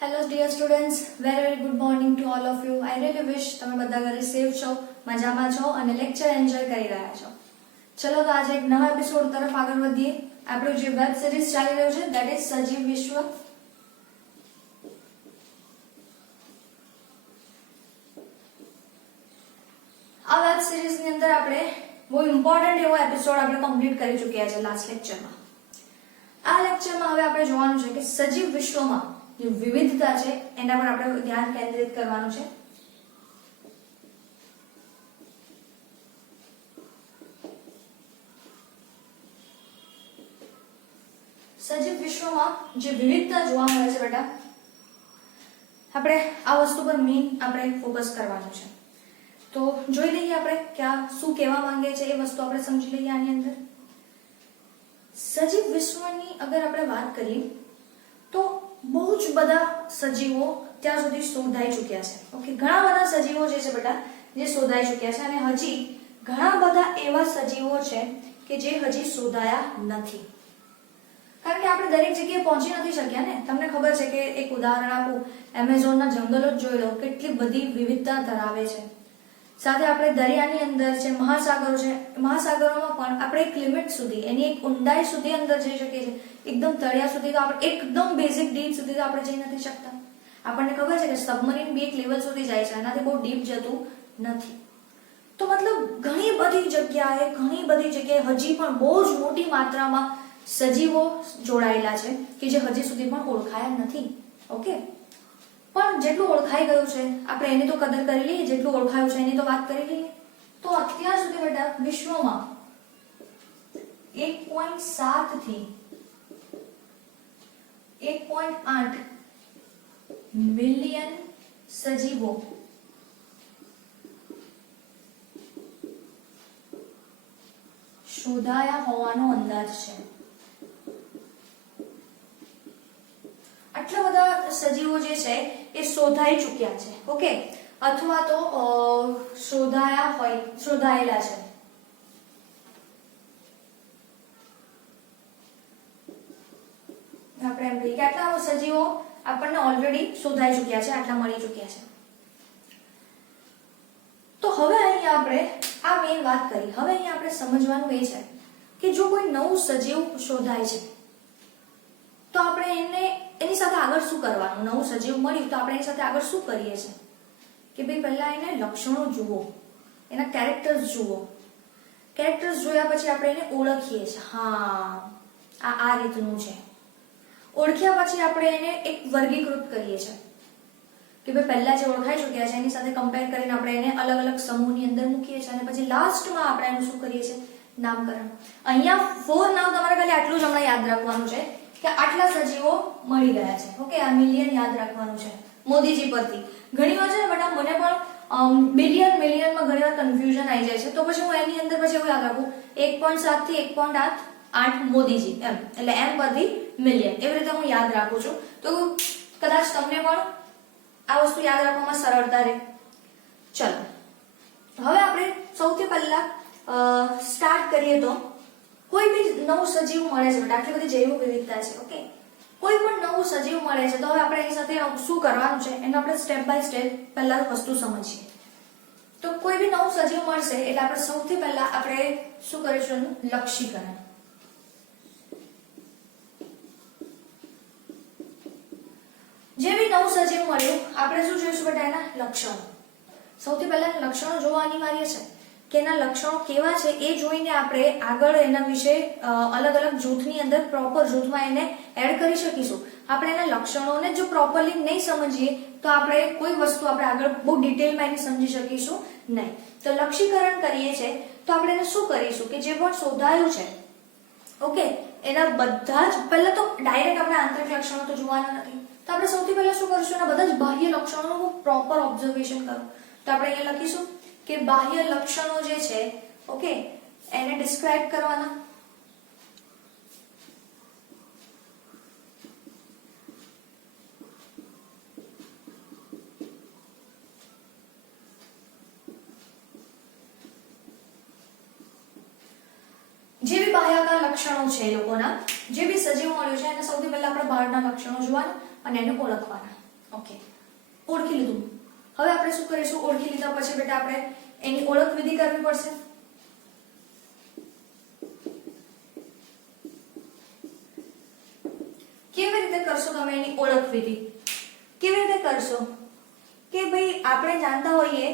Hello dear students, very good morning to all of you. I really wish તમે બધા ઘરે safe છો, મજામાં છો અને લેક્ચર એન્જોય કરી રહ્યા છો. ચલો તો આજે એક નવા એપિસોડ તરફ આગળ વધીએ. આપણું જે વેબ સિરીઝ ચાલી રહ્યું છે ધેટ ઇઝ સજીવ વિશ્વ. આ વેબ સિરીઝની અંદર આપણે બહુ ઇમ્પોર્ટન્ટ એવો એપિસોડ આપણે કમ્પ્લીટ કરી ચૂક્યા છે લાસ્ટ લેક્ચરમાં. આ લેક્ચરમાં હવે આપણે જોવાનું છે કે સજીવ વિશ્વમાં જે વિવિધતા છે એના પર આપણે ધ્યાન કેન્દ્રિત કરવાનું છે. સજીવ વિશ્વમાં જે વિવિધતા જોવા મળે છે બેટા, આપણે આ વસ્તુ પર મેઇન આપણે ફોકસ કરવાનું છે. તો જોઈ લઈએ આપણે ક્યાં શું કહેવા માંગે છે એ વસ્તુ આપણે સમજી લઈએ. આની અંદર સજીવ વિશ્વની અગર આપણે વાત કરીએ તો બહુ જ બધા સજીવો ત્યાં સુધી શોધાઈ ચૂક્યા છે. ઓકે, ઘણા બધા સજીવો જે છે બેટા જે શોધાઈ ચૂક્યા છે અને હજી ઘણા બધા એવા સજીવો છે કે જે હજી શોધાયા નથી. કારણ કે આપણે દરેક જગ્યાએ પહોંચી નથી શક્યા ને. તમને ખબર છે કે એક ઉદાહરણ આપું, એમેઝોનના જંગલો જ જોઈ લો, કેટલી બધી વિવિધતા ધરાવે છે. સાથે આપણે દરિયાની અંદર છે, મહાસાગરો છે, મહાસાગરોમાં પણ આપણે એક લિમિટ સુધી, એની એક ઊંડાઈ સુધી અંદર જઈ શકીએ છીએ. એકદમ તળિયા સુધી તો આપણે એકદમ બેઝિક ડીપ સુધી તો આપણે જઈ નથી શકતા. આપણને ખબર છે કે સબમરીન બી એક લેવલ સુધી જાય છે, એનાથી બહુ ડીપ જતું નથી. તો મતલબ ઘણી બધી જગ્યાએ હજી પણ બહુ જ મોટી માત્રામાં સજીવો જોડાયેલા છે કે જે હજી સુધી પણ ઓળખાયા નથી. ઓકે, પણ જેટલું ઓળખાઈ ગયું છે આપણે એની તો કદર કરી લઈએ, જેટલું ઓળખાયું છે એની તો વાત કરી લઈએ. તો અત્યાર સુધી બેટા વિશ્વમાં 1.7 થી 1.8 મિલિયન સજીવો શોધાયા હોવાનો અંદાજ છે. આટલા બધા સજીવો જે છે એ શોધાઈ ચૂક્યા છે. ઓકે, અથવા તો શોધાયેલા છે. આપણે એમ કહીએ કે આટલા સજીવો આપણને ઓલરેડી શોધાઈ ચૂક્યા છે, આટલા મળી ચૂક્યા છે. તો હવે અહીંયા આપણે આ મેઇન વાત કરી. હવે અહીંયા આપણે સમજવાનું એ છે કે જો કોઈ નવું સજીવ શોધાય છે તો આપણે એની સાથે આગળ શું કરવાનું. નવું સજીવ મળ્યું તો આપણે એની સાથે આગળ શું કરીએ છીએ કે ભાઈ પહેલા એને લક્ષણો જુઓ, એના કેરેક્ટર્સ જુઓ. કેરેક્ટર્સ જોયા પછી આપણે એને ઓળખીએ છીએ. હા, આ રીતનું છે. ઓળખ્યા પછી આપણે એને એક વર્ગીકૃત કરીએ છીએ કે ભાઈ પહેલા જે ઓળખાઈ ચૂક્યા છે એની સાથે કમ્પેર કરીને આપણે એને અલગ અલગ સમૂહની અંદર મૂકીએ છીએ અને પછી લાસ્ટમાં આપણે એનું શું કરીએ છીએ, નામકરણ. અહીંયા 4 નામ તમારે ખાલી આટલું જ હમણાં યાદ રાખવાનું છે કે આટલા સજીવો મળી ગયા છે. ઓકે, આ મિલિયન યાદ રાખવાનું છે મોદીજી પરથી. ઘણીવાર છે ને બેટા મને પણ મિલિયનમાં ઘણીવાર કન્ફ્યુઝન આવી જાય છે. તો પછી હું એની અંદર પછી એવું યાદ રાખું 1.7 થી 1.8 મોદીજી એમ, એટલે એમ પરથી મિલિયન, એવી રીતે હું યાદ રાખું છું. તો કદાચ તમને પણ આ વસ્તુ યાદ રાખવામાં સરળતા રહે. ચલો હવે આપણે સૌથી પહેલા સ્ટાર્ટ કરીએ તો કોઈ બી નવું સજીવ મળે છે, આટલી બધી જૈવ વિવિધતા છે. ઓકે, કોઈ પણ નવું સજીવ મળે છે તો હવે આપણે એની સાથે શું કરવાનું છે એને આપણે સ્ટેપ બાય સ્ટેપ પહેલા વસ્તુ સમજીએ. તો કોઈ બી નવું સજીવ મળશે એટલે આપણે સૌથી પહેલા આપણે શું કરીશું, એનું લક્ષીકરણ. જે બી નવું સજીવ મળ્યું આપણે શું જોઈશું બેટા, એના લક્ષણો. સૌથી પહેલા લક્ષણો જોવા અનિવાર્ય છે કે એના લક્ષણો કેવા છે એ જોઈને આપણે આગળ એના વિશે અલગ અલગ જૂથની અંદર પ્રોપર જૂથમાં એને એડ કરી શકીશું. આપણે એના લક્ષણોને જો પ્રોપરલી નહીં સમજીએ તો આપણે કોઈ વસ્તુ આપણે આગળ બહુ ડિટેલમાં એને સમજી શકીશું નહીં. તો લક્ષીકરણ કરીએ છીએ તો આપણે એને શું કરીશું કે જે પણ શોધાયું છે, ઓકે, એના બધા જ પહેલા તો ડાયરેક્ટ આપણે આંતરિક લક્ષણો તો જોવાના નથી. તો આપણે સૌથી પહેલા શું કરીશું, એના બધા જ બાહ્ય લક્ષણોનું પ્રોપર ઓબ્ઝર્વેશન કરો. તો આપણે અહીંયા લખીશું કે બાહ્ય લક્ષણો જે છે, ઓકે, એને ડિસ્ક્રાઇબ કરવાના. જે બી બાહ્યકા લક્ષણો છે એ લોકોના, જે બી સજીવ મળ્યું છે એને સૌથી પહેલા આપણે બહારના લક્ષણો જોવાના અને એને ઓળખવાના. ઓકે, ઓળખી લીધું. હવે આપણે શું કરીશું? ઓળખી લીધા પછી બેટા આપણે એની ઓળખ વિધિ કરવી પડશે. કેવી રીતે કરશો તમે એની ઓળખ વિધિ? કેવી રીતે કરશો કે ભાઈ આપણે જાણતા હોઈએ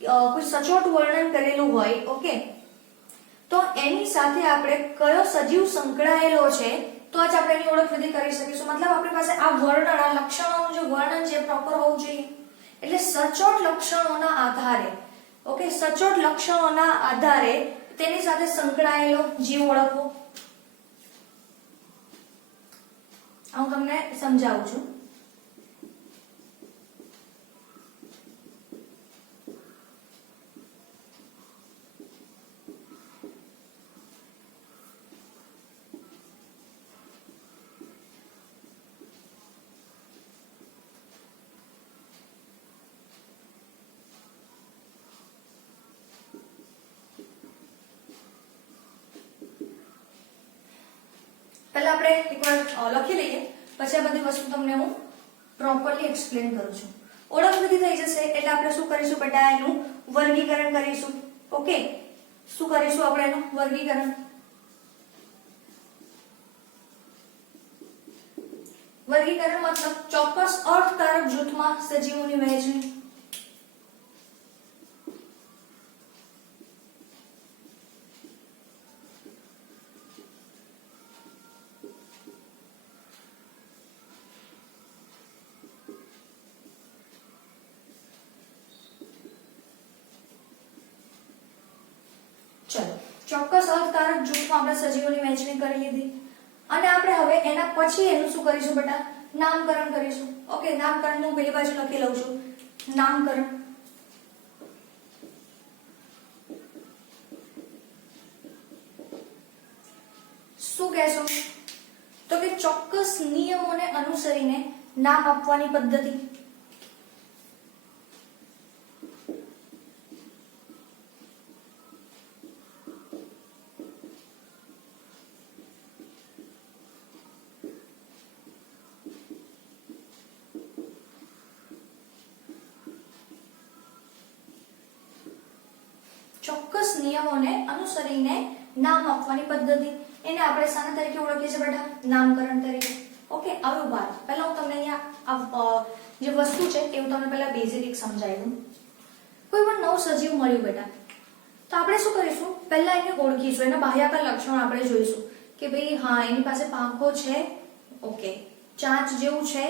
કોઈ સચોટ વર્ણન કરેલું હોય, ઓકે, તો એની સાથે આપણે કયો સજીવ સંકળાયેલો છે તો જ આપણે એની ઓળખ વિધિ કરી શકીશું. મતલબ આપણી પાસે આ વર્ણન, આ લક્ષણોનું જે વર્ણન છે પ્રોપર હોવું જોઈએ. એટલે સચોટ લક્ષણોના આધારે, ઓકે, સચોટ લક્ષણોના આધારે તેની સાથે સંકળાયેલો જીવ ઓળખવો. હું તમને સમજાવું છું. પહેલા આપણે એકવાર લખી લઈએ, પછી આ બધી વસ્તુ તમને હું પ્રોપરલી એક્સપ્લેન કરું છું. ઓળખ વિધિ થઈ જશે એટલે આપણે શું કરીશું બેટા? એનું વર્ગીકરણ કરીશું. ઓકે, શું કરીશું આપણે? એનું વર્ગીકરણ. વર્ગીકરણ મતલબ ચોક્કસ અર્થકારક જૂથમાં સજીવોની વહેંચણી. ચલો, ચોક્કસ અર્થકારક જૂથમાં આપણે સજીવોની વહેંચણી કરી લીધી અને આપણે હવે એના પછી એનું શું કરીશું બેટા? નામકરણ કરીશું. ઓકે, નામકરણ હું પેલી બાજુ લખી લઉં છું. નામકરણ. શું કહેશો? તો કે ચોક્કસ નિયમોને અનુસરીને નામ આપવાની પદ્ધતિ. ચોક્કસ નિયમોને અનુસરીને નામ આપવાની પદ્ધતિ. એને આપણે શાના તરીકે ઓળખીએ છીએ બેટા? નામકરણ તરીકે. ઓકે, હવે વાત પહેલા હું તમને અહીંયા જે વસ્તુ છે એ હું તમને પહેલા બેઝિક એક સમજાવી દઉં. કોઈ પણ નવું સજીવ મળ્યું બેટા, તો આપણે શું કરીશું? પહેલા એને ઓળખીશું, એના બાહ્યક લક્ષણો આપણે જોઈશું કે ભાઈ હા એની પાસે પાંખો છે, ઓકે, ચાંચ જેવું છે.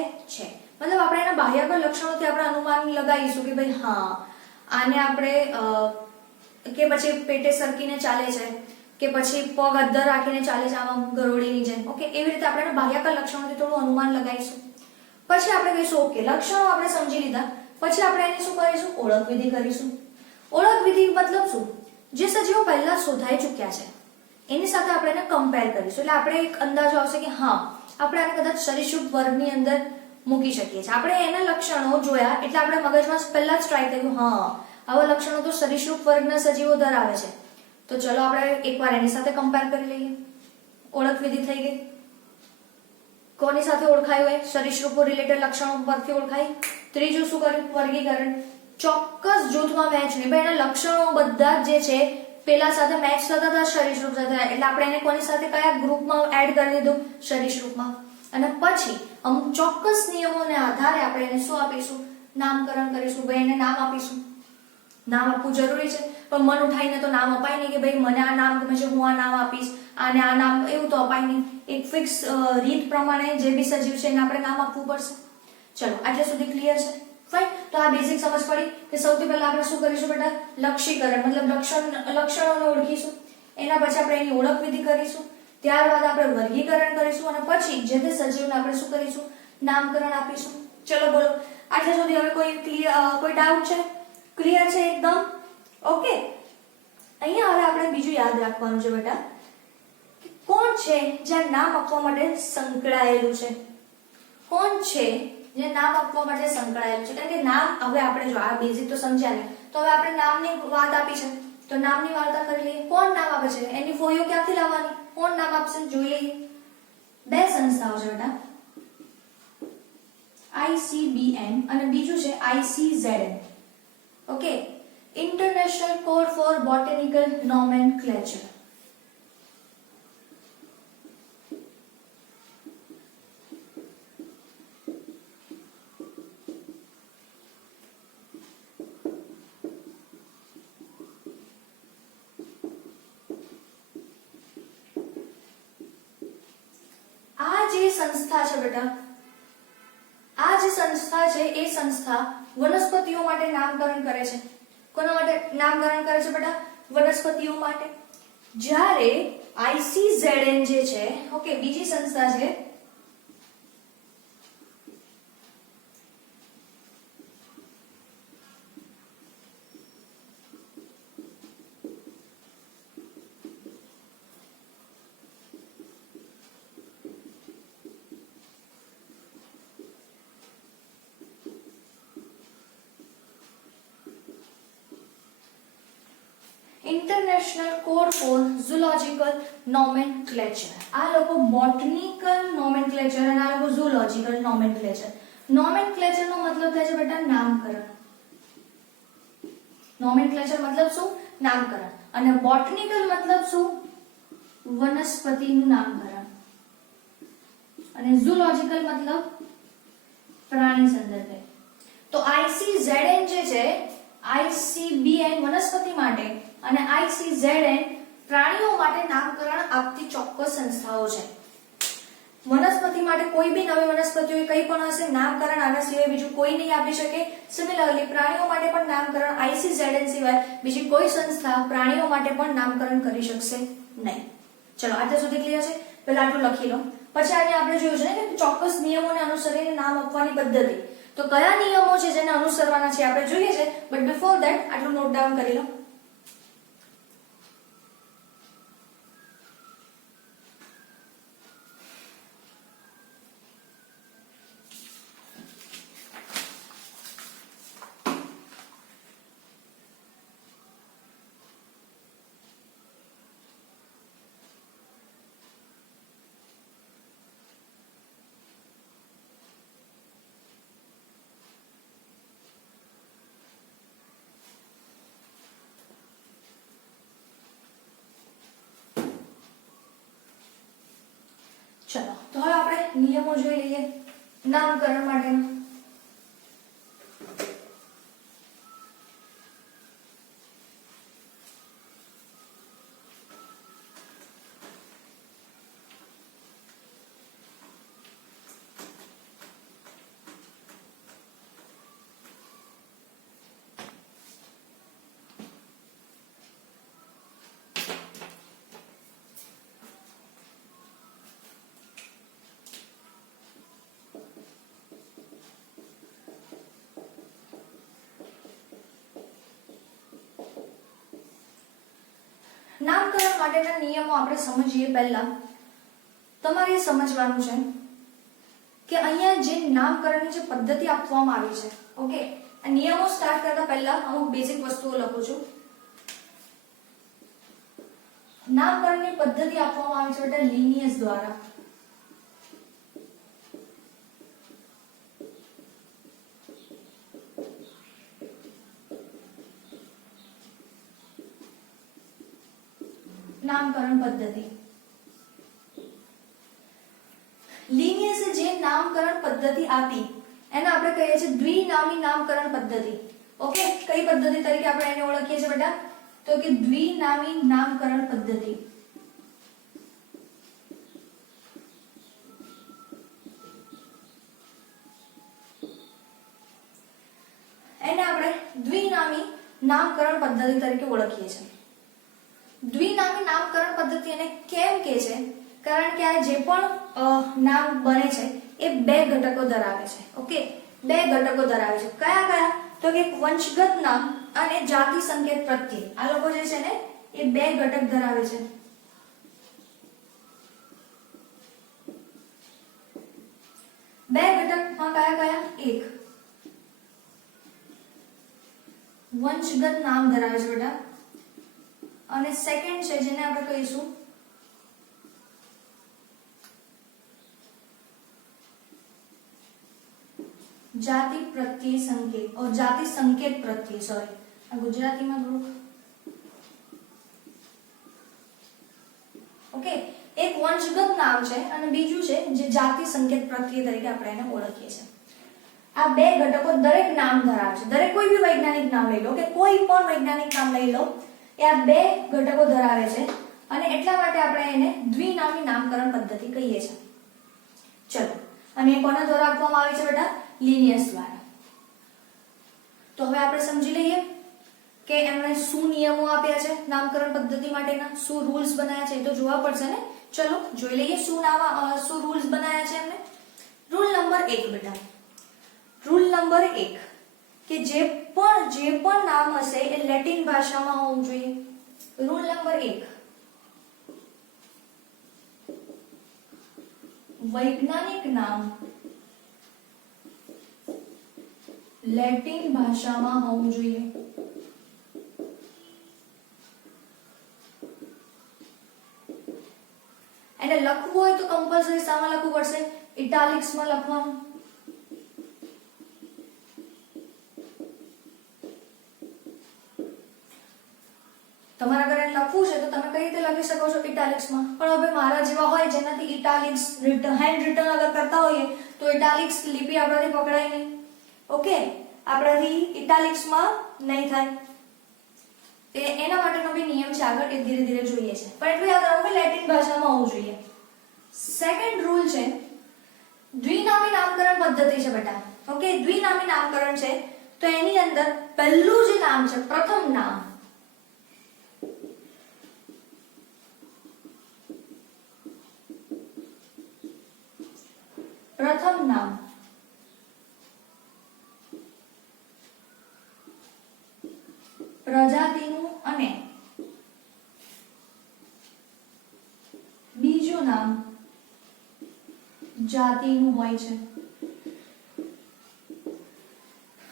મતલબ આપણે એના બાહ્યક લક્ષણોથી આપણે અનુમાન લગાવીશું કે ભાઈ હા આને આપણે કે પછી પેટે સરકીને ચાલે છે કે પછી પગ અદ્ધર રાખીને ચાલે છે આમાં ગરોળીની જેમ. ઓકે, એવી રીતે આપણે બાહ્યક લક્ષણોથી થોડું અનુમાન લગાવીશું. પછી આપણે કહીશું ઓકે, લક્ષણો આપણે સમજી લીધા, પછી આપણે એને શું કરીશું? ઓળખ વિધિ કરીશું. ઓળખ વિધિ મતલબ શું? જે સજીવો પહેલા શોધાઈ ચૂક્યા છે એની સાથે આપણે એને કમ્પેર કરીશું. એટલે આપણે એક અંદાજો આવશે કે હા આપણે આને કદાચ સરીસૃપ વર્ગની અંદર મૂકી શકીએ છીએ. આપણે એના લક્ષણો જોયા એટલે આપણે મગજમાં પહેલા જ ટ્રાય કર્યું હા આવા લક્ષણો તો સરીસૃપ વર્ગના સજીવો ધરાવે છે, તો ચલો આપણે એકવાર એની સાથે કમ્પેર કરી લઈએ. ઓળખ વિધિ થઈ ગઈ. કોની સાથે ઓળખાયું? હોય સરીસૃપો રિલેટેડ લક્ષણો પરથી ઓળખાય. ત્રીજું શું કર્યું? વર્ગીકરણ. ચોક્કસ જૂથમાં વહેંચણી. ભાઈ એના લક્ષણો બધા જે છે પેલા સાથે મેચ થતા હતા સરીસૃપ સાથે, એટલે આપણે એને કોની સાથે કયા ગ્રુપમાં એડ કરી દીધું? સરીસૃપમાં. અને પછી અમુક ચોક્કસ નિયમોને આધારે આપણે એને શું આપીશું? નામકરણ કરીશું. ભાઈ એને નામ આપીશું. નામ આપવું જરૂરી છે, પણ મન ઉઠાઈને તો નામ અપાય નહીં કે ભાઈ મને આ નામ ગમે છે હું આ નામ આપીશ અને આ નામ, એવું તો અપાય નહીં. એક ફિક્સ રીત પ્રમાણે જે બી સજીવ છે એને આપણે નામ આપવું પડશે. ચલો, આટલે સુધી ક્લિયર છે? ફાઇન. તો આ બેઝિક સમજ પડી કે સૌથી પહેલા આપણે શું કરીશું બેટા? લક્ષીકરણ મતલબ લક્ષણોને ઓળખીશું. એના પછી આપણે એની ઓળખ વિધિ કરીશું. ત્યારબાદ આપણે વર્ગીકરણ કરીશું અને પછી જે તે સજીવને આપણે શું કરીશું? નામકરણ આપીશું. ચલો બોલો, આટલે સુધી હવે કોઈ ડાઉટ છે? ક્લિયર છે એકદમ? ઓકે. અહીંયા હવે આપણે બીજું યાદ રાખવાનું છે બેટા, કોણ છે જે નામ આપવા માટે સંકળાયેલું છે? કોણ છે જે નામ આપવા માટે સંકળાયેલું છે? કારણ કે નામ હવે આપણે જો આ બેઝિક તો સમજ્યા ને, તો હવે આપણે નામની વાત આપી છે તો નામની વાર્તા કરી લઈએ. કોણ નામ આપે છે? એની ફોઈઓ ક્યાંથી લાવવાની? કોણ નામ આપશે? જોઈ લઈએ. બે સંસ્થાઓ છે બેટા. ICBN અને બીજું છે ICZN. Okay, international code four botanical nomenclature. આ જે સંસ્થા છે બેટા, આ જે સંસ્થા છે એ સંસ્થા વનસ્પતિઓ માટે નામકરણ કરે છે. કોના માટે નામકરણ કરે છે બેટા? વનસ્પતિઓ માટે. જ્યારે ICZN જે છે, ઓકે, બીજી સંસ્થા છે, international code four zoological nomenclature. આ લોકો બોટનિકલ નોમેનક્લેચર અને આ લોકો ઝૂલોજિકલ નોમેનક્લેચર. નોમેનક્લેચર નો મતલબ થાય છે બેટા નામકરણ. નોમેનક્લેચર મતલબ શું? નામકરણ. અને બોટનિકલ મતલબ શું? વનસ્પતિનું નામકરણ. અને ઝૂલોજિકલ મતલબ પ્રાણી સંદર્ભે. તો ICZN જે છે, ICBN વનસ્પતિ માટે અને ICZN પ્રાણીઓ માટે નામકરણ આપતી ચોક્કસ સંસ્થાઓ છે. વનસ્પતિ માટે કોઈ બી નવી વનસ્પતિ હોય, કંઈ પણ હશે, નામકરણ આના સિવાય બીજું કોઈ નહીં આપી શકે. સિમિલરલી પ્રાણીઓ માટે પણ નામકરણ ICZN સિવાય બીજી કોઈ સંસ્થા પ્રાણીઓ માટે પણ નામકરણ કરી શકશે નહીં. ચલો, આટલા સુધી ક્લિયર છે? પહેલા આટલું લખી લો. પછી આજે આપણે જોયું છે ને કે ચોક્કસ નિયમોને અનુસરીને નામ આપવાની પદ્ધતિ. તો કયા નિયમો છે જેને અનુસરવાના છે આપણે જોઈએ છે, બટ બિફોર ધેટ આટલું નોટ ડાઉન કરી લો. ચલો, તો હવે આપણે નિયમો જોઈ લઈએ નામકરણ માટેના. નામકરણ માટેના નિયમો આપણે સમજીએ પહેલા તમારે સમજવાનું છે કે અહીંયા જે નામકરણની જે પદ્ધતિ આપવામાં આવી છે, ઓકે, આ નિયમો સ્ટાર્ટ કરતા પહેલા અમુક બેઝિક વસ્તુઓ લખું છું. નામકરણની પદ્ધતિ આપવામાં આવી છે બેટા લિનિયસ દ્વારા. નામકરણ પદ્ધતિ. લિનિયસે જે નામકરણ પદ્ધતિ આપી એને આપણે કહીએ છીએ દ્વિનામી નામકરણ પદ્ધતિ. ઓકે, કઈ પદ્ધતિ તરીકે આપણે એને ઓળખીએ છીએ બેટા? તો કે દ્વિનામી નામકરણ પદ્ધતિ. એને આપણે દ્વિનામી નામકરણ પદ્ધતિ તરીકે ઓળખીએ છીએ. દ્વિનામી નામકરણ પદ્ધતિ એને કેમ કહે છે? કારણ કે આ જે પણ નામ બને છે એ બે ઘટકો ધરાવે છે. ઓકે, બે ઘટકો ધરાવે છે. કયા કયા? તો કે વંશગત નામ અને જાતિ સંકેત પ્રત્યય. આ લોકો જે છે ને એ બે ઘટક ધરાવે છે. બે ઘટકમાં કયા કયા? એક વંશગત નામ ધરાવે છે બેટા, અને સેકન્ડ છે જેને આપણે કહીશું જાતિ પ્રત્યય સંકેત જાતિ સંકેત પ્રત્યય સોરી આ ગુજરાતીમાં થોડુંક ઓકે એક વંશગત નામ છે અને બીજું છે જે જાતિ સંકેત પ્રત્યય તરીકે આપણે એને ઓળખીએ છીએ આ બે ઘટકો દરેક નામ ધરાવે છે દરેક કોઈ બી વૈજ્ઞાનિક નામ લઈ લો કે કોઈ પણ વૈજ્ઞાનિક નામ લઈ લો એ આ બે ઘટકો ધરાવે છે અને એટલા માટે આપણે એને દ્વિનામી નામકરણ પદ્ધતિ કહીએ છીએ ચલો અને કોના દ્વારા આપવામાં આવે છે બેટા લિનિયસ દ્વારા તો હવે આપણે સમજી લઈએ કે એમણે શું નિયમો આપ્યા છે નામકરણ પદ્ધતિ માટેના શું રૂલ્સ બનાવ્યા છે એ તો જોવા પડશે ને ચલો જોઈ લઈએ શું રૂલ્સ બનાવ્યા છે એમણે રૂલ નંબર 1 બેટા રૂલ નંબર 1 કે જે પણ નામ હશે એ લેટિન ભાષામાં હોવું જોઈએ રૂલ નંબર 1 વૈજ્ઞાનિક નામ લેટિન ભાષામાં હોવું જોઈએ એને લખવું હોય તો કમ્પલસરી શામાં લખવું પડશે ઇટાલિક્સમાં લખવાનું તમારા ઘરે લખવું છે તો તમે કઈ રીતે લખી શકો છો ઇટાલિક્સમાં પણ હવે મારા જેવા હોય જેનાથી ઇટાલિક્સ હેન્ડ રિટન અગર કરતા હોઈએ તો ઇટાલિક્સ લિપિ આપણાથી પકડાય નહીં ઓકે આપણાથી ઇટાલિક્સમાં નહીં થાય એના માટેનો બી નિયમ છે આગળ એ ધીરે ધીરે જોઈએ છે પણ એટલું યાદ રાખો કે લેટિન ભાષામાં હોવું જોઈએ સેકન્ડ રૂલ છે દ્વિનામી નામકરણ પદ્ધતિ છે બેટા ઓકે દ્વિનામી નામકરણ છે તો એની અંદર પહેલું જે નામ છે પ્રથમ નામ પ્રજાતિનું અને બીજું નામ જાતિનું હોય છે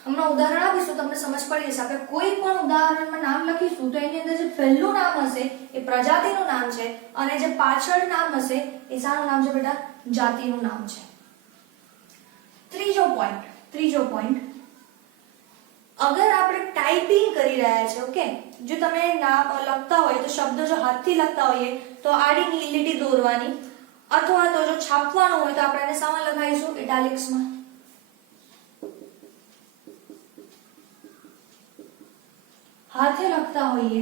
હમણાં ઉદાહરણ આપીશું તમને સમજ પડી જશે આપણે કોઈ પણ ઉદાહરણમાં નામ લખીશું તો એની અંદર જે પહેલું નામ હશે એ પ્રજાતિનું નામ છે અને જે પાછળ નામ હશે એ શાનું નામ છે બેટા જાતિનું નામ છે ત્રીજો પોઈન્ટ અગર આપણે ટાઈપિંગ કરી રહ્યા છે ઓકે જો તમે નામ લખતા હોય તો શબ્દ જો હાથથી લખતા હોઈએ તો આડી લીટી દોરવાની અથવા તો જો છાપવાનું હોય તો આપણે એને શામાં લખાઈશું ઇટાલિક્સમાં હાથે લખતા હોઈએ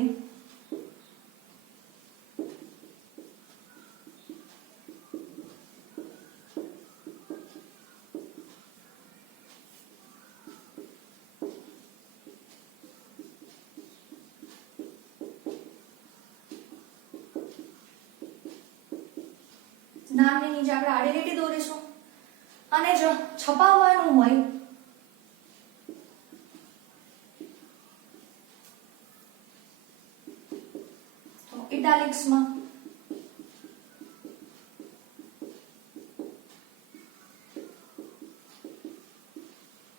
નામની નીચે આપણે આડી લીટી દોરીશું અને જો છપાવવાનું હોય તો ઇટાલિક્સમાં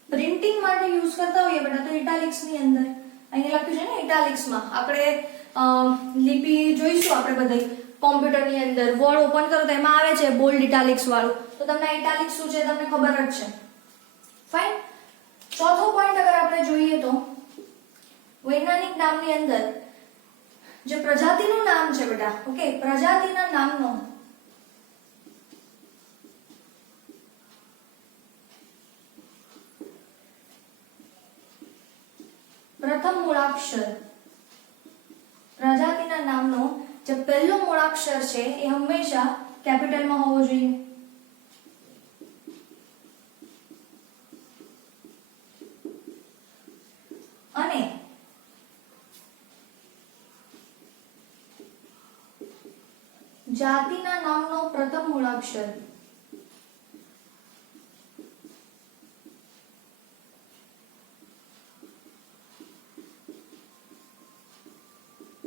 પ્રિન્ટિંગ માટે યુઝ કરતા હોઈએ બેટા તો ઇટાલિક્સ ની અંદર અહીં લખ્યું છે ને ઇટાલિક્સમાં આપણે લિપિ જોઈશું આપણે બધાય કોમ્પ્યુટરની અંદર વર્ડ ઓપન કરો તો એમાં આવે છે બોલ્ડ ઇટાલિક્સ વાળું તો તમને ઇટાલિક્સ શું છે તમને ખબર જ છે ફાઇન ચોથો પોઈન્ટ અગર આપણે જોઈએ તો વૈજ્ઞાનિક નામની અંદર જે પ્રજાતિનું નામ છે બેટા ઓકે પ્રજાતિના નામનો પ્રથમ મૂળાક્ષર પ્રજાતિના નામનો જે પહેલો મૂળાક્ષર છે એ હંમેશા કેપિટલમાં હોવો જોઈએ અને જાતિના નામનો પ્રથમ મૂળાક્ષર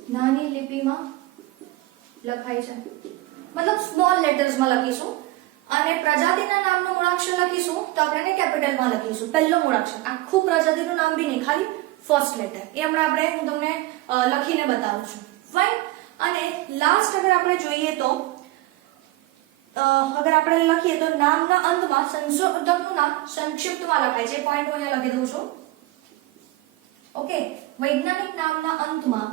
નાની લિપિમાં લખાય છે મતલબ સ્મોલ લેટર્સમાં લખીશું અને પ્રજાતિના નામનો મૂળાક્ષર લખીશું તો આપણે એને કેપિટલમાં લખીશું પહેલો મૂળાક્ષર આખું પ્રજાતિનું નામ બી નહીં ખાલી ફર્સ્ટ લેટર એ હમણાં હું તમને લખીને બતાવું છું ફાઇન અને લાસ્ટ અગર આપણે જોઈએ તો અગર આપણે લખીએ તો નામના અંતમાં સંશોધકનું નામ સંક્ષિપ્તમાં લખાય છે. પોઈન્ટ હું અહીંયા લખી દઉં છું. ઓકે, વૈજ્ઞાનિક નામના અંતમાં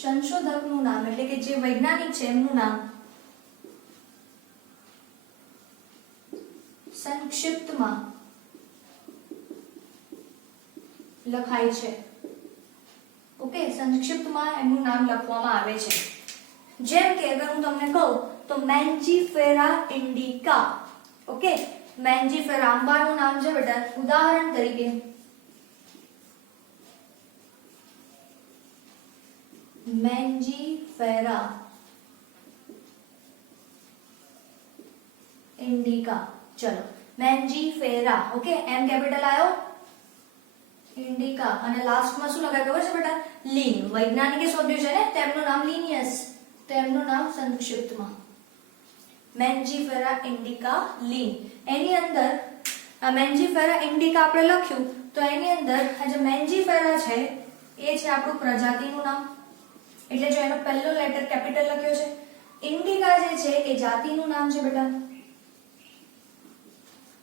સંશોધકનું નામ એટલે કે જે વૈજ્ઞાનિક છે એમનું નામ સંક્ષિપ્તમાં લખાય છે. ઓકે, સંક્ષિપ્તમાં એમનું નામ લખવામાં આવે છે. જેમ કે અગર હું તમને કહું તો મેન્જીફેરા ઇન્ડિકા. ઓકે, મેન્જીફેરા આંબાનું નામ છે બેટા. ઉદાહરણ તરીકે મેન્જીફેરા ઇન્ડિકા. ચલો, મેન્જીફેરા. ઓકે, એમ કેપિટલ આવ્યો, ઇન્ડિકા, અને લાસ્ટમાં શું લગાય ખબર છે બેટા? લીન. વૈજ્ઞાનિકે શોધ્યું છે ને, તેમનું નામ લિનિયસ, તેમનું નામ સંક્ષિપ્તમાં મેન્જીફેરા ઇન્ડિકા લીન. એની અંદર મેન્જીફેરા ઇન્ડિકા આપણે લખ્યું તો એની અંદર આ જે મેન્જીફેરા છે એ છે આપણું પ્રજાતિનું નામ, એટલે જો એનો પહેલો લેટર કેપિટલ લખ્યો છે. ઇન્ડિકા જે છે એ જાતિનું નામ છે બેટા,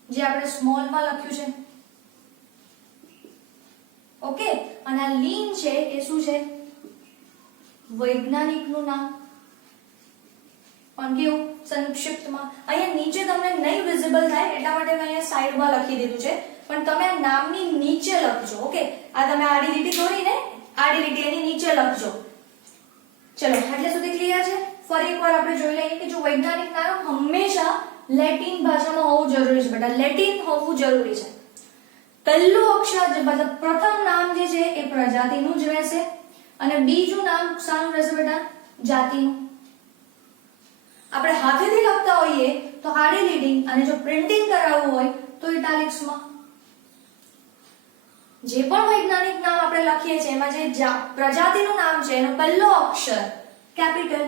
જે આપણે સ્મોલમાં લખ્યું છે. ઓકે, અને આ લીન છે એ શું છે? વૈજ્ઞાનિકનું નામ, પણ કેવું? સંક્ષિપ્તમાં. અહીંયા નીચે તમને નહીં વિઝિબલ થાય એટલા માટે મેં અહીંયા સાઈડમાં લખી દીધું છે, પણ તમે આ નામની નીચે લખજો. ઓકે, આ તમે આડી લીટી દોરીને આડી લીટી એની નીચે લખજો. ચલો, એટલે સુધી ક્લિયર છે? ફરી એકવાર આપણે જોઈ લઈએ કે જો વૈજ્ઞાનિક નામ હંમેશા લેટિન ભાષામાં હોવું જરૂરી છે બેટા. લેટિન હોવું જરૂરી છે. પહેલું અક્ષર મતલબ પ્રથમ નામ જે છે એ પ્રજાતિનું જ રહેશે, અને બીજું નામ શાનું રહેશે બેટા? જાતિનું. આપણે હાથેથી લખતા હોઈએ તો આડી લીટી, અને જો પ્રિન્ટિંગ કરાવવું હોય તો ઇટાલિક્સમાં. જે પણ વૈજ્ઞાનિક નામ આપણે લખીએ છીએ એમાં જે પ્રજાતિનું નામ છે એનો પહેલો અક્ષર કેપિટલ,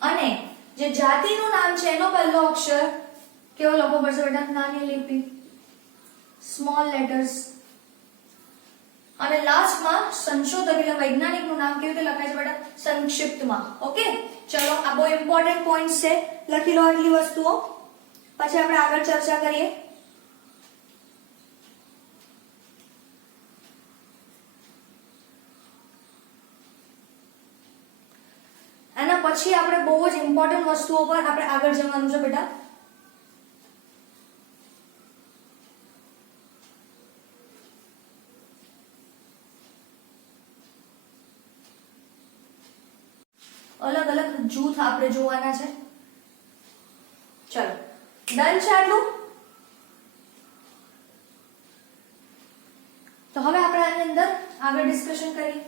અને જે જાતિનું નામ છે એનો પહેલો અક્ષર કેવો લખવો પડશે બેટા? નાની લિપિ, સ્મોલ લેટર્સ. અને લાસ્ટમાં સંશોધક એટલે વૈજ્ઞાનિકનું નામ કેવી રીતે લખાય છે બેટા? સંક્ષિપ્તમાં. ઓકે, ચલો, આ બહુ ઇમ્પોર્ટન્ટ પોઈન્ટ છે, લખી લો આટલી વસ્તુઓ, પછી આપણે આગળ ચર્ચા કરીએ. એના પછી આપણે બહુ જ ઇમ્પોર્ટન્ટ વસ્તુઓ પર આપણે આગળ જવાનું છે બેટા. અલગ અલગ જૂથ આપણે જોવાના છે. ચલો, ડન છે આટલું? તો હવે આપણે આની અંદર આગળ ડિસ્કશન કરીએ.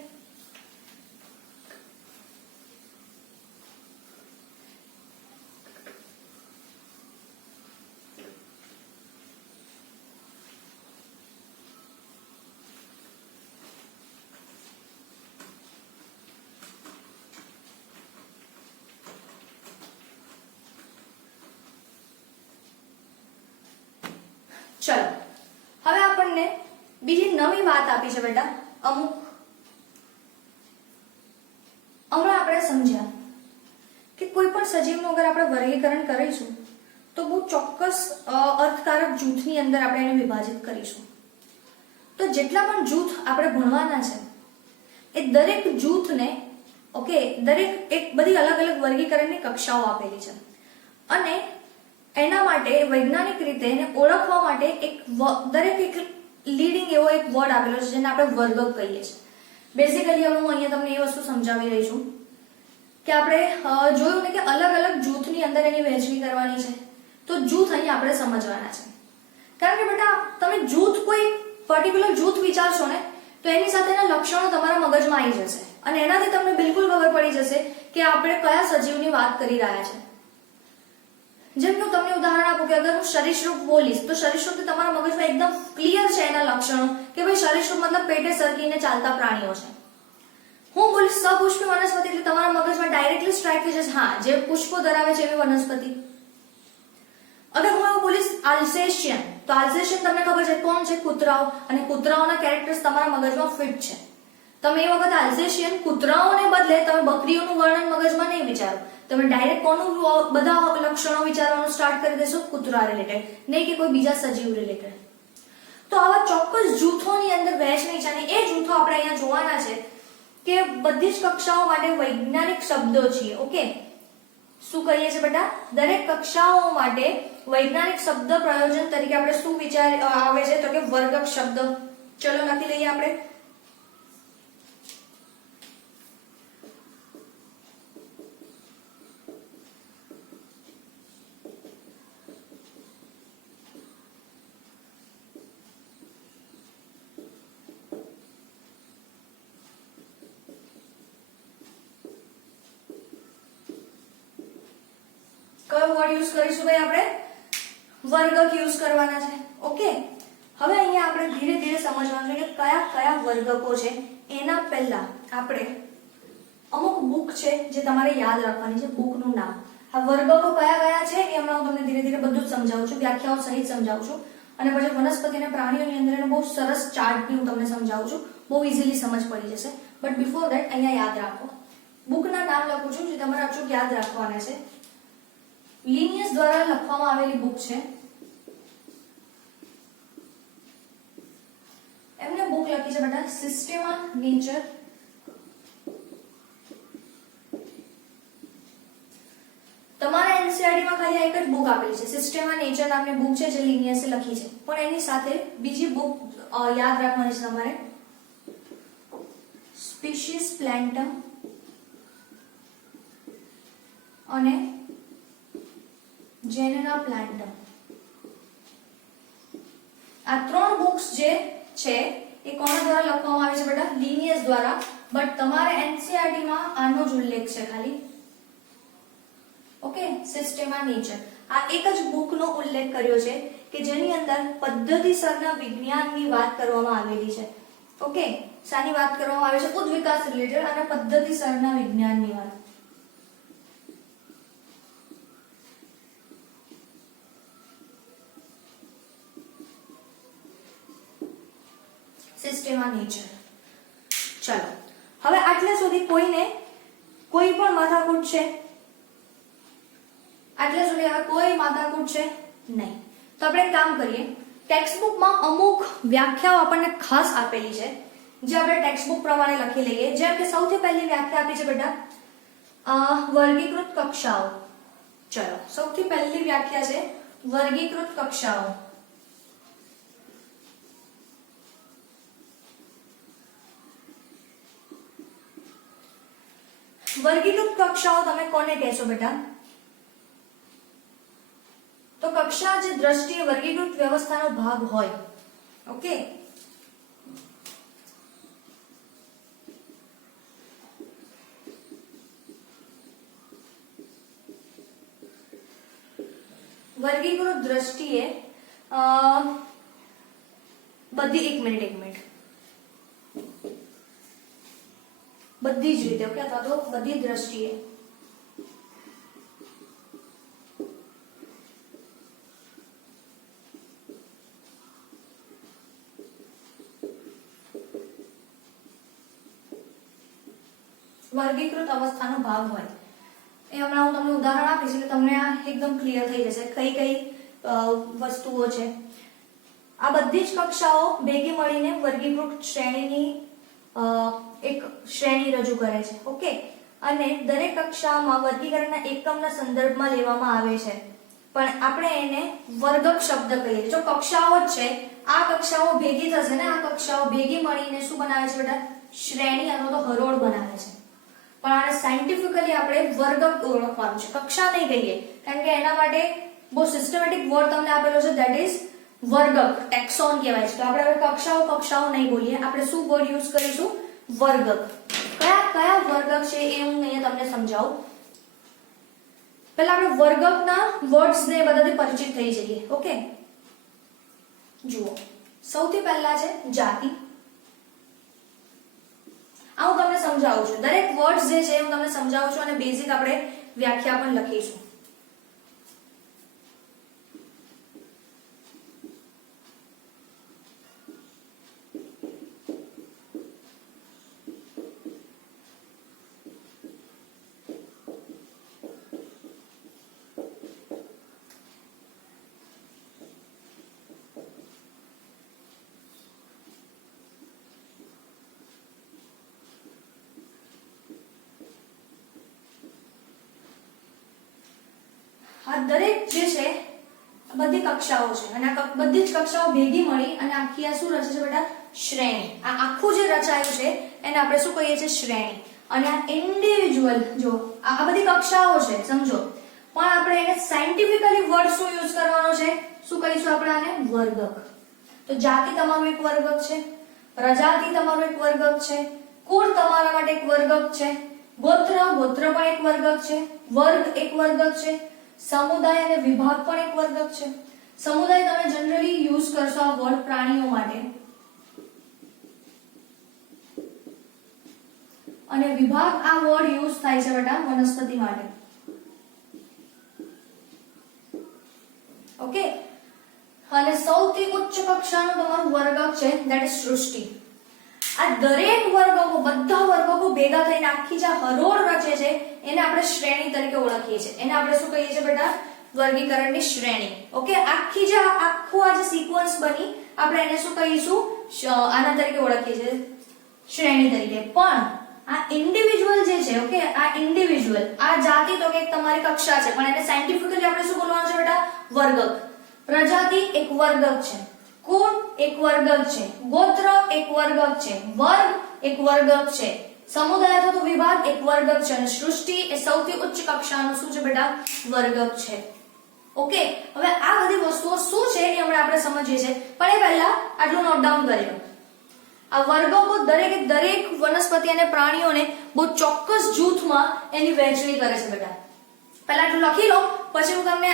ચલો, હવે આપણને બીજી નવી વાત આપી છે બેટા. અમુક હમણાં આપણે સમજ્યા કે કોઈ પણ સજીવનું અગર આપણે વર્ગીકરણ કરીશું તો બહુ ચોક્કસ અર્થકારક જૂથની અંદર આપણે એને વિભાજિત કરીશું. તો જેટલા પણ જૂથ આપણે ભણવાના છે એ દરેક જૂથને ઓકે દરેક એક બધી અલગ અલગ વર્ગીકરણની કક્ષાઓ આપેલી છે, અને એના માટે વૈજ્ઞાનિક રીતે એને ઓળખવા માટે દરેક એક લીડિંગ એવો એક વર્ડ આપેલો છે જેને આપણે વર્ગક કહીએ છીએ. બેઝિકલી હવે હું અહીંયા તમને એ વસ્તુ સમજાવી રહી છું કે આપણે જોયું ને કે અલગ અલગ જૂથની અંદર એની વહેંચણી કરવાની છે. તો જૂથ અહીંયા આપણે સમજવાના છે, કારણ કે બેટા તમે જૂથ કોઈ પર્ટિક્યુલર જૂથ વિચારશો ને તો એની સાથેના લક્ષણો તમારા મગજમાં આવી જશે, અને એનાથી તમને બિલકુલ ખબર પડી જશે કે આપણે કયા સજીવની વાત કરી રહ્યા છે. જેમ હું તમને ઉદાહરણ આપું કે અગર હું સરીસૃપ બોલીશ તો સરીસૃપથી તમારા મગજમાં એકદમ ક્લિયર છે એના લક્ષણો કે ભાઈ સરીસૃપ મતલબ પેટે સરકીને ચાલતા પ્રાણીઓ છે. હું બોલીશ સપુષ્પી વનસ્પતિ એટલે તમારા મગજમાં ડાયરેક્ટલી સ્ટ્રાઇક થઈ જશે, હા જે પુષ્પો ધરાવે છે એવી વનસ્પતિ. અગર હું એવું બોલીશ આલ્સેશિયન, તો આલ્સેશિયન તમને ખબર છે કોણ છે? કૂતરાઓ, અને કૂતરાઓના કેરેક્ટર્સ તમારા મગજમાં ફિટ છે. તમે એ વખત આલ્સેશિયન કૂતરાઓને બદલે તમે બકરીઓનું વર્ણન મગજમાં નહીં વિચારો, તમે ડાયરેક્ટ કોનું બધા લક્ષણો વિચારવાનું સ્ટાર્ટ કરી દેશો? કૂતરા રિલેટેડ, નહીં કે કોઈ બીજા સજીવ રિલેટેડ. તો આવા ચોક્કસ જૂથોની અંદર વહેંચણી છે અને એ જૂથો આપણે અહીંયા જોવાના છે કે બધી જ કક્ષાઓ માટે વૈજ્ઞાનિક શબ્દો છે. ઓકે, શું કહીએ છીએ બેટા? દરેક કક્ષાઓ માટે વૈજ્ઞાનિક શબ્દ પ્રયોજન તરીકે આપણે શું વિચાર આવે છે? તો કે વર્ગક શબ્દ. ચલો લખી લઈએ આપણે. કયો વર્ડ યુઝ કરીશું ભાઈ? આપણે વર્ગક યુઝ કરવાના છે. ઓકે, હવે અહીંયા આપણે ધીરે ધીરે સમજવાનું છે કે કયા કયા વર્ગકો છે. એના પહેલા આપણે અમુક બુક છે જે તમારે યાદ રાખવાની છે, બુકનું નામ. આ વર્ગકો કયા કયા છે એ હમણાં હું તમને ધીરે ધીરે બધું જ સમજાવું છું, વ્યાખ્યાઓ સહિત સમજાવું છું. અને પછી વનસ્પતિ અને પ્રાણીઓની અંદર એનો બહુ સરસ ચાર્ટ બી હું તમને સમજાવું છું, બહુ ઇઝીલી સમજ પડી જશે. બટ બિફોર ધેટ અહીંયા યાદ રાખો, બુકના નામ લખું છું જે તમારે અચૂક યાદ રાખવાના છે. લિનિયસ દ્વારા લખવામાં આવેલી બુક છે. એમને બુક લખી છે બેટા સિસ્ટેમા નેચર. તમારા એનસીઈઆરટી માં ખાલી એક જ બુક આપેલી છે, સિસ્ટેમા નેચર નામની બુક છે જે લિનિયસે લખી છે. પણ એની સાથે બીજી બુક યાદ રાખવાની છે તમારે, સ્પીસીસ પ્લાન્ટમ અને જેનરા પ્લાન્ટમ. આ ત્રણ બુક્સ જે છે એ કોના દ્વારા લખવામાં આવી છે બેટા? લિનિયસ દ્વારા. બટ તમારે એનસીઈઆરટી માં આનો જ ઉલ્લેખ છે ખાલી. ઓકે, સિસ્ટેમા નેચર આ એક જ બુકનો ઉલ્લેખ કર્યો છે કે જેની અંદર પદ્ધતિસરના વિજ્ઞાનની વાત કરવામાં આવેલી છે. ઓકે, શાની વાત કરવામાં આવે છે? ઉદ્વિકાસ રિલેટેડ અને પદ્ધતિસરના વિજ્ઞાનની વાત. Sistema nature. ચલો, હવે આટલા સુધી કોઈને કોઈ પણ માથાકૂટ છે? આટલા સુધી હવે કોઈ માથાકૂટ છે નહીં. તો આપણે એક કામ કરીએ, ટેક્સ્ટ બુકમાં અમુક વ્યાખ્યાઓ આપણને ખાસ આપેલી છે જે આપણે ટેક્સ્ટ બુક પ્રમાણે લખી લઈએ. જેમ કે સૌથી પહેલી વ્યાખ્યા આપી છે બેટા વર્ગીકૃત કક્ષાઓ. ચલો, સૌથી પહેલી વ્યાખ્યા છે વર્ગીકૃત કક્ષાઓ. વર્ગીકૃત કક્ષાઓ તમે કોને કહેશો બેટા? તો કક્ષા જે દ્રષ્ટિએ વર્ગીકૃત વ્યવસ્થાનો ભાગ હોય. ઓકે, વર્ગીકૃત દ્રષ્ટિએ બધી એક મિનિટ બધી જ રીતે. ઓકે, અથવા તો બધી દ્રષ્ટિએ વર્ગીકૃત અવસ્થાનો ભાગ હોય. એ હમણાં હું તમને ઉદાહરણ આપીશ એટલે તમને આ એકદમ ક્લિયર થઈ જશે કઈ કઈ વસ્તુઓ છે. આ બધી જ કક્ષાઓ ભેગી મળીને વર્ગીકૃત શ્રેણીની એક શ્રેણી રજૂ કરે છે. ઓકે, અને દરેક કક્ષામાં વર્ગીકરણના એકમના સંદર્ભમાં લેવામાં આવે છે, પણ આપણે એને વર્ગક શબ્દ કહીએ. જો કક્ષાઓ જ છે, આ કક્ષાઓ ભેગી થશે ને, આ કક્ષાઓ ભેગી મળીને શું બનાવે છે બેટા? શ્રેણી અથવા તો હરોળ બનાવે છે. પણ આને સાયન્ટિફિકલી આપણે વર્ગક ઓળખવાનું છે, કક્ષા નહીં કહીએ, કારણ કે એના માટે બહુ સિસ્ટમેટિક વર્ડ તમને આપેલો છે, ધેટ ઇઝ વર્ગક, ટેક્સોન કહેવાય છે. તો આપણે હવે કક્ષાઓ નહીં બોલીએ, આપણે શું વર્ડ યુઝ કરીશું? વર્ગક. કયા કયા વર્ગક છે એ હું અહીંયા તમને સમજાવું. પહેલા આપણે વર્ગકના વર્ડ્સ ને બધાથી પરિચિત થઈ જઈએ. ઓકે, જુઓ, સૌથી પહેલા છે જાતિ. આ હું તમને સમજાવું છું, દરેક વર્ડ્સ જે છે હું તમને સમજાવું છું અને બેઝિક આપણે વ્યાખ્યા પણ લખીશું. આ દરેક જે છે બધી કક્ષાઓ છે અને આ બધી જ કક્ષાઓ ભેગી મળી અને આખી આ શું રચે છે બેટા? શ્રેણી. આ આખું જે રચાયું છે એને આપણે શું કહીએ છીએ? શ્રેણી. અને આ ઇન્ડિવિડ્યુઅલ, જો આ બધી કક્ષાઓ છે સમજો, પણ આપણે એને સાયન્ટિફિકલી વર્ડ શું યુઝ કરવાનો છે? શું કહીશું આપણે આને? વર્ગક. તો જાતિ તમારો એક વર્ગક છે, પ્રજાતિ તમારો એક વર્ગક છે, કુળ તમારા માટે એક વર્ગક છે, ગોત્ર પણ એક વર્ગક છે, વર્ગ એક વર્ગક છે, સમુદાય અને વિભાગ પણ એક વર્ગક છે. સમુદાય તમે જનરલી યુઝ કરશો આ વર્ડ પ્રાણીઓ માટે, અને વિભાગ આ વર્ડ યુઝ થાય છે બેટા વનસ્પતિ માટે. ઓકે. અને સૌથી ઉચ્ચ કક્ષાનું તમારું વર્ગક છે ધેટ ઇઝ સૃષ્ટિ. આ દરેક વર્ગકો, બધા વર્ગકો ભેગા થઈને આખી જે હરોળ રચે છે એને આપણે શ્રેણી તરીકે ઓળખીએ છીએ. એને આપણે શું કહીએ છીએ બેટા? વર્ગીકરણની શ્રેણી. ઓકે. આખું આ જે સિક્વન્સ બની આપણે એને શું કહીશું? આના તરીકે ઓળખીએ છીએ, શ્રેણી તરીકે. પણ આ ઇન્ડિવિડ્યુઅલ જે છે, ઓકે, આ ઇન્ડિવિડ્યુઅલ, આ જાતિ તો કે તમારી કક્ષા છે, પણ એને સાયન્ટિફિકલી આપણે શું બોલવાનું છે બેટા? વર્ગક. પ્રજાતિ એક વર્ગક છે, કુળ એક વર્ગક છે, ગોત્ર એક વર્ગક છે, વર્ગ એક વર્ગક છે, સમુદાય અથવા તો વિભાગ એક વર્ગક છે, અને સૃષ્ટિ એ સૌથી ઉચ્ચ કક્ષાનું શું છે બેટા? વર્ગક છે. ઓકે. હવે આ બધી વસ્તુઓ શું છે એ હમણાં આપણે સમજીએ છીએ, પણ એ પહેલા આટલું નોટ ડાઉન કરી લો. આ વર્ગકો દરેક વનસ્પતિ અને પ્રાણીઓને બહુ ચોક્કસ જૂથમાં એની વહેંચણી કરે છે બેટા. પહેલા આટલું લખી લો, પછી હું તમને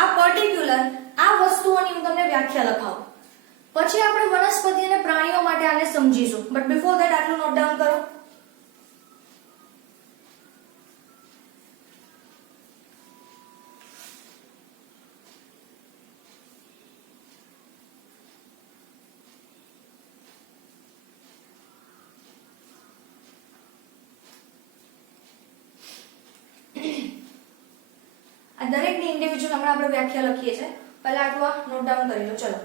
આ પર્ટિક્યુલર આ વસ્તુઓની હું તમને વ્યાખ્યા લખાવું. પછી આપણે વનસ્પતિ અને પ્રાણીઓ માટે આને સમજીશું. બટ બિફોર ધેટ આટલું નોટ ડાઉન કરો. આ દરેકની ઇન્ડિવિડ્યુઅલ હમણાં આપણે વ્યાખ્યા લખીએ છીએ. પહેલા આટલું આ નોટ ડાઉન કરી લો. ચલો.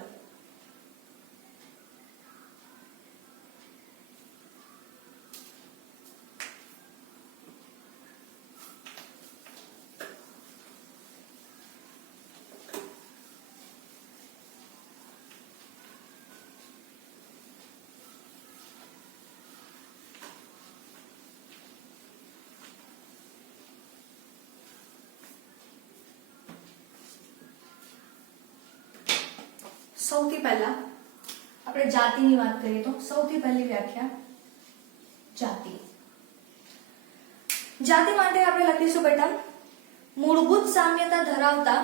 સૌથી પહેલા આપણે જાતિની વાત કરીએ તો સૌથી પહેલી વ્યાખ્યા જાતિ. જાતિ માટે આપણે લખીશું બેટા મૂળભૂત સામ્યતા ધરાવતા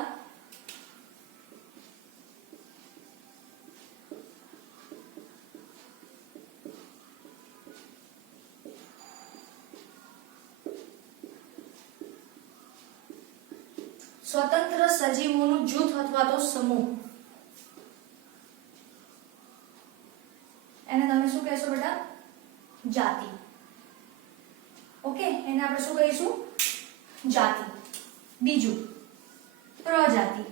સ્વતંત્ર સજીવોનું જૂથ અથવા તો સમૂહ. એને તમે શું કહેશો બેટા? જાતિ. ઓકે. એને આપણે શું કહીશું? જાતિ. બીજું પ્રજાતિ.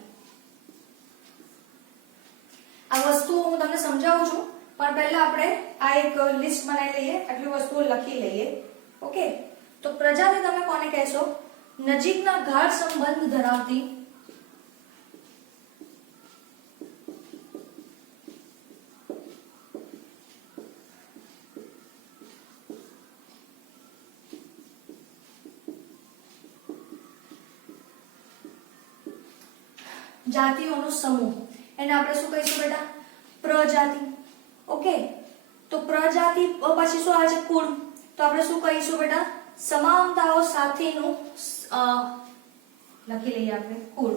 આ વસ્તુઓ હું તમને સમજાવું છું, પણ પહેલા આપણે આ એક લિસ્ટ બનાવી લઈએ, આટલી વસ્તુઓ લખી લઈએ. ઓકે. તો પ્રજાતિ તમે કોને કહેશો? નજીકના ગાઢ સંબંધ ધરાવતી જાતિઓનો સમૂહ. એને આપણે શું કહીશું બેટા? પ્રજાતિ. ઓકે. તો પ્રજાતિ પછી શું આવે છે? કુળ. તો આપણે શું કહીશું બેટા? સમાનતાઓ સાથેનું લખી લઈએ આપણે કુળ.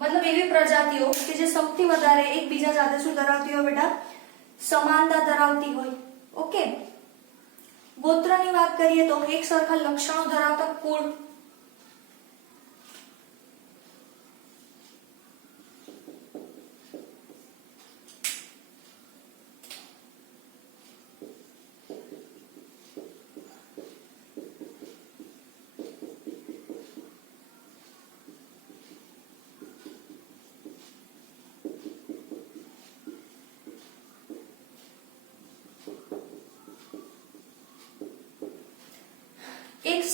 મતલબ એવી પ્રજાતિઓ કે જે સૌથી વધારે એકબીજા સાથે શું ધરાવતી હોય બેટા? સમાનતા ધરાવતી હોય. ઓકે. ગોત્રની વાત કરીએ તો એક સરખા લક્ષણો ધરાવતા કુળ.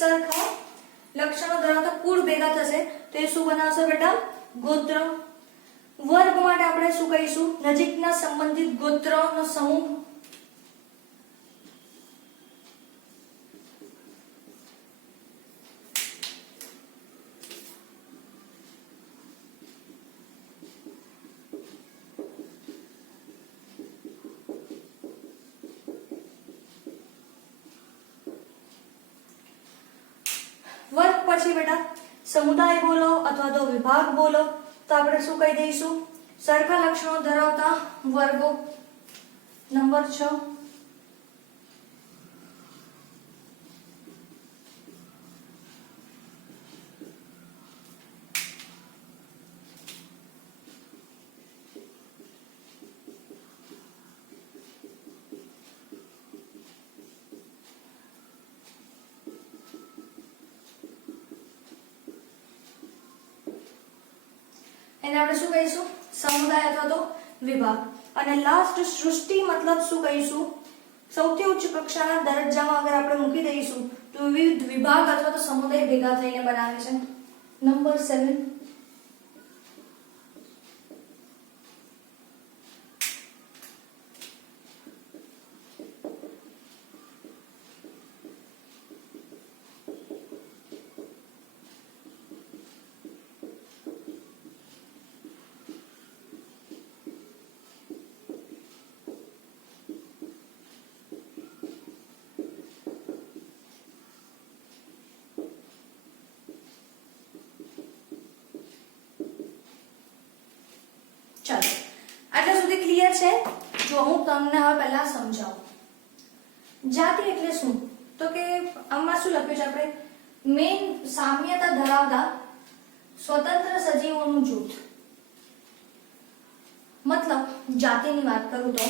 સરખા લક્ષણો ધરાવતા કુળ ભેગા થશે તો એ શું બનાવશે બેટા? ગોત્ર. વર્ગ માટે આપણે શું કહીશું? નજીકના સંબંધિત ગોત્રનો સમૂહ. વર્ગ પછી બેટા સમુદાય બોલો અથવા તો વિભાગ બોલો તો આપણે શું કહી દઈશું? સરખા લક્ષણો ધરાવતા વર્ગો. નંબર 6. એને આપણે શું કહીશું? સમુદાય અથવા તો વિભાગ. અને લાસ્ટ સૃષ્ટિ મતલબ શું કહીશું? સૌથી ઉચ્ચ કક્ષાના દરજ્જામાં અગર આપણે મૂકી દઈશું તો વિવિધ વિભાગ અથવા તો સમુદાય ભેગા થઈને બનાવે છે. નંબર 7. ચાલો આટલા સુધી ક્લિયર છે? જો હું તમને હવે પહેલા સમજાવું. જાતિ એટલે શું? તો કે આમાં શું લખ્યું છે? આપણે મેન સામ્યતા ધરાવતા સ્વતંત્ર સજીવોનું જૂથ. મતલબ જાતિની વાત કરું તો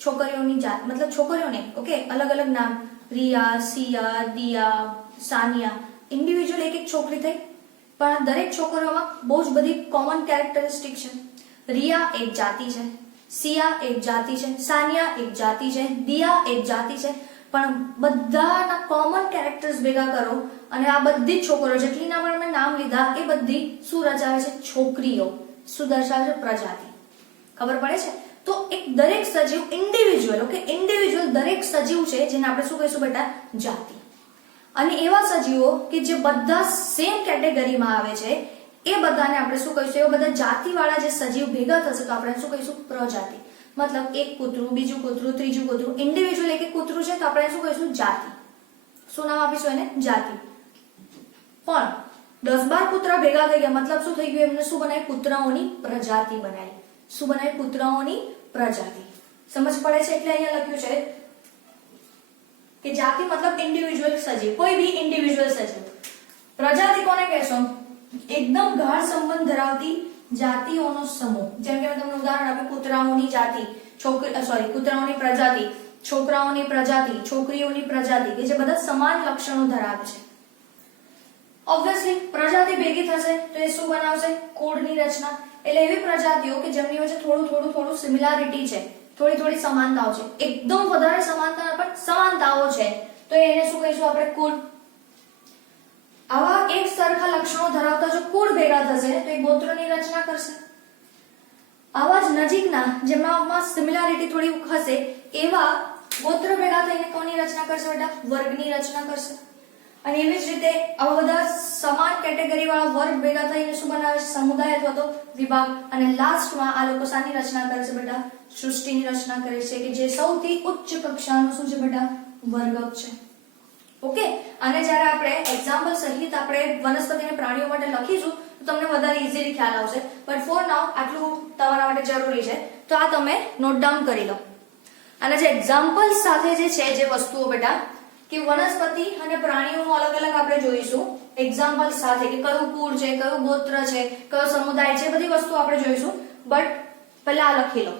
છોકરીઓની જાત, મતલબ છોકરીઓને ઓકે અલગ અલગ નામ, રિયા, સિયા, દિયા, સાનિયા, ઇન્ડિવિજ્યુઅલ એક એક છોકરી થઈ, પણ દરેક છોકરીઓમાં બહુ જ બધી કોમન કેરેક્ટરિસ્ટિક છે. રિયા એક જાતિ છે, સિયા એક જાતિ છે, સાનિયા એક જાતિ છે, દિયા એક જાતિ છે, પણ બધાના કોમન કેરેક્ટર્સ ભેગા કરો અને આ બધી છોકરીઓ જેટલી મેં નામ લીધા એ બધી શું રચાવે છે? છોકરીઓ. શું દર્શાવે છે? પ્રજાતિ. ખબર પડે છે? તો એક દરેક સજીવ ઇન્ડિવિજ્યુઅલ, ઓકે ઇન્ડિવિજ્યુઅલ દરેક સજીવ છે જેને આપણે શું કહીશું બેટા? જાતિ. અને એવા સજીવો કે જે બધા સેમ કેટેગરીમાં આવે છે એ બધાને આપણે શું કહીશું? એવા બધા જાતિવાળા જે સજીવ ભેગા થશે તો આપણે શું કહીશું? પ્રજાતિ. મતલબ એક કૂતરું, બીજું કૂતરું, ત્રીજું કૂતરું, ઇન્ડિવિજ્યુઅલ એક એક કૂતરું છે તો આપણે શું કહીશું? જાતિ. શું નામ આપીશું એને? જાતિ. પણ 10-12 કૂતરા ભેગા થઈ ગયા મતલબ શું થઈ ગયું? એમને શું બનાવી? કૂતરાઓની પ્રજાતિ બનાવી. શું બનાવી? કૂતરાઓની પ્રજાતિ. સમજ પડે છે? એટલે અહીંયા લખ્યું છે કે જાતિ મતલબ ઇન્ડિવિજ્યુઅલ સજીવ, કોઈ બી ઇન્ડિવિજ્યુઅલ સજીવ. પ્રજાતિ કોને કહેશો? એકદમ ગાઢ સંબંધ ધરાવતી જાતિઓનો સમૂહ. જેમ કે મેં તમને ઉદાહરણ આપ્યું કૂતરાઓની જાતિ, કૂતરાઓની પ્રજાતિ, છોકરાઓની પ્રજાતિ, છોકરીઓની પ્રજાતિ કે જે બધા સમાન લક્ષણો ધરાવે છે. ઓબ્વિયસલી પ્રજાતિ ભેગી થશે તો એ શું બનાવશે? કુળની રચના. એટલે એવી પ્રજાતિઓ કે જેમની વચ્ચે થોડું સિમિલારિટી છે, થોડી સમાનતાઓ છે, એકદમ વધારે સમાનતા પણ સમાનતાઓ છે તો એને શું કહીશું આપણે? કુળ. આવા એક સરખા લક્ષણો ધરાવતા જો કુળ ભેગા થશે તો એ ગોત્રની રચના કરશે. આવા જ નજીકના જેમાં સિમિલારિટી થોડી હશે એવા ગોત્ર ભેગા થઈને કોની રચના કરશે બેટા? વર્ગની રચના કરશે. અને એવી જ રીતે આવા બધા સમાન કેટેગરી વાળા વર્ગ ભેગા થઈને શું બનાવે છે? સમુદાય અથવા તો વિભાગ. અને લાસ્ટમાં આ લોકો શાની રચના કરે છે બેટા? સૃષ્ટિની રચના કરે છે કે જે સૌથી ઉચ્ચ કક્ષાનું શું છે બેટા? વર્ગ છે. ઓકે. અને જ્યારે આપણે એક્ઝામ્પલ સહિત આપણે વનસ્પતિ અને પ્રાણીઓ માટે લખીશું તો તમને વધારે ઈઝીલી ખ્યાલ આવશે. બટ ફોર નાઉ આટલું તમારા માટે જરૂરી છે તો આ તમે નોટ ડાઉન કરી લો. અને જે એક્ઝામ્પલ સાથે જે છે જે વસ્તુઓ બેટા કે વનસ્પતિ અને પ્રાણીઓનું અલગ અલગ આપણે જોઈશું એક્ઝામ્પલ સાથે કે કયું કુળ છે, કયું ગોત્ર છે, કયો સમુદાય છે, બધી વસ્તુ આપણે જોઈશું. બટ પહેલા આ લખી લો.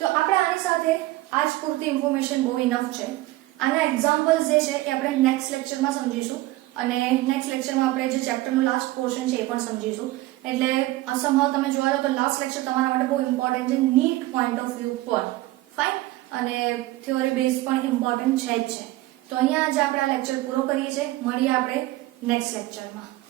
તો આપણે આની સાથે આજ પૂરતી ઇન્ફોર્મેશન બહુ ઇનફ છે. આના એક્ઝામ્પલ્સ જે છે એ આપણે નેક્સ્ટ લેક્ચરમાં સમજીશું અને નેક્સ્ટ લેક્ચરમાં આપણે જે ચેપ્ટરનું લાસ્ટ પોર્શન છે એ પણ સમજીશું. એટલે સમહાવ તમે જોવા જાવ તો લાસ્ટ લેક્ચર તમારા માટે બહુ ઇમ્પોર્ટન્ટ છે નીટ પોઈન્ટ ઓફ વ્યૂ પર. ફાઇન. અને થિયોરી બેઝ પણ ઇમ્પોર્ટન્ટ છે જ છે. તો અહીંયા આજે આપણે આ લેક્ચર પૂરો કરીએ છીએ. મળીએ આપણે નેક્સ્ટ લેક્ચરમાં.